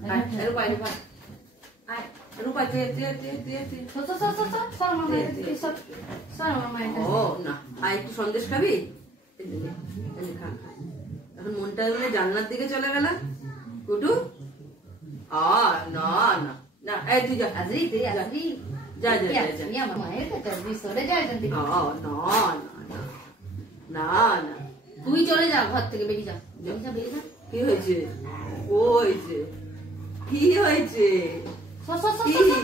রূপা রূপা আয় রূপা তুই ও না আয় একটু সন্দেশ খাবি এখন মনটা মানে জানলার দিকে চলে গেল কুটু না না না এই তুই যা আজরি যা যা যা আমি আমার মায়ের কাছে বিসরে যাই জানতে না না না না তুই চলে যা ঘর থেকে বেরিয়ে যা বেরিয়ে যা কি হয়েছে কি হয়েছে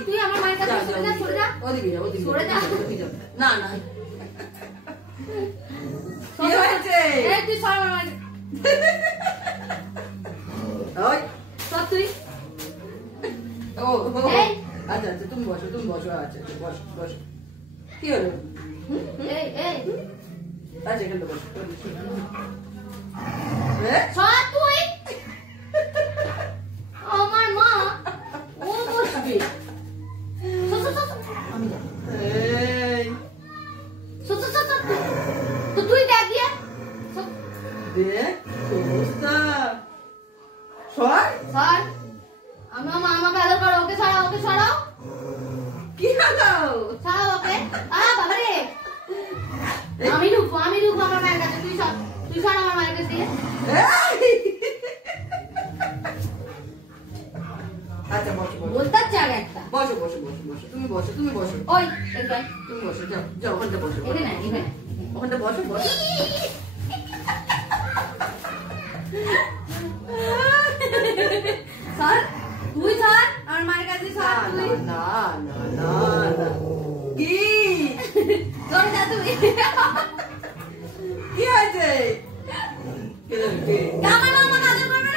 তুই আমার মায়ের কাছে সরে যা ওদিকে সরে যা না না কি হয়েছে এই তুই সর আমার মায়ের ওই সর তুই ও আচ্ছা আচ্ছা তুমি বসো আচ্ছা বসো কি হলো এই আচ্ছা এখানে বসো সর তুই আমার মা ও বসবে আমি যাব এই তো তুই দেখ দিয়ে দেখ অবস্থা সর আমি আমাকে আদর করো ওকে সরাও কি হলো সরাও ওকে বাবা রে আমি ঢুকবো আমার মায়ের কাছে তুই সর আমার মায়ের কাছে দিয়ে আচ্ছা বসো বলতে চাই একটা বসো তুমি বসো ওই এখানে তুমি বসো যাও ওখানটা বসো এখানে ওখানটা বসো স্যার তুই স্যার আমার মায়ের কাছে স্যার তুই না কি চলে যা তুমি কি হয়েছে আমার মা কাজ করবে না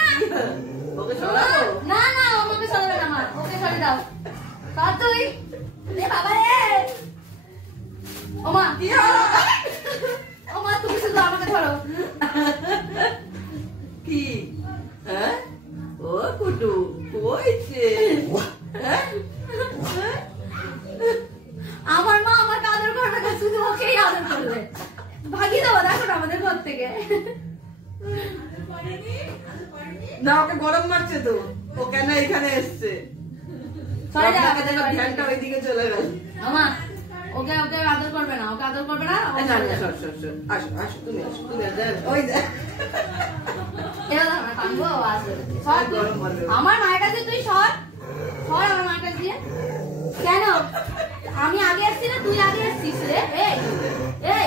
ওকে সরাও না আমাকে সরাবে না মা ওকে সরে দাও স্যার তুই এ বাবা রে ওমা কি হলো ওমা তুমি শুধু আমাকে ধরো কি হ্যাঁ ও কুটু কইছে হ্যাঁ আমার মা আমাকে আদর করবে না শুধু ওকেই আদর করবে ভাগিয়ে দেবো দেখো না আমাদের ঘর থেকে না ওকে গরম মারছে তো ও কেন এখানে এসছে সরে যা ধ্যানটা ওইদিকে চলে গেল আমা ওকে আদর করবে না আসো তুমি ওই আমার মায়ের কাছে তুই সর আমার মায়ের কাছে দিয়ে কেন আমি আগে আসছি না তুই আগে আসছিস রে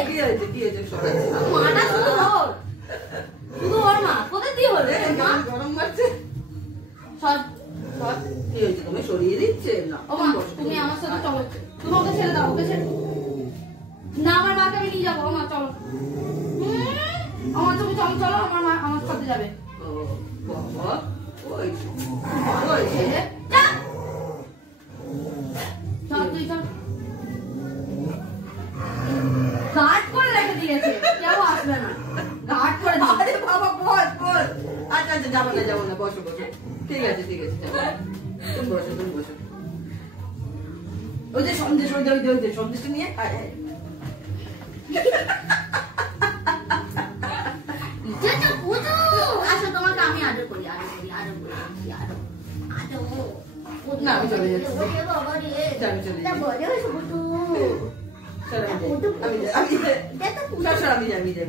কি হয়েছে মাটা শুধু ওর মা কোথায় দিয়ে হলো গরম মারছে সর কি হয়েছে তুমি সরিয়ে দিচ্ছে না তুমি আমার সাথে চলো তুমি ওকে ছেড়ে দাও ওকে ছেড়ে না আমার মাকে আমি নিয়ে যাবো মা চলো আমার তুমি চলো আমার মা আমার সাথে যাবে তুই চল গার্ড করে রেখে দিয়েছে কেউ আসবে না গার্ড করে আরে বাবা বল আচ্ছা যাবো না বসো ঠিক আছে তুমি বসো ওই যে সন্দেশ ওই সন্দেশটা নিয়ে আসো তোমাকে আমি আদর করি না আমি চলে যাচ্ছি আমি যাই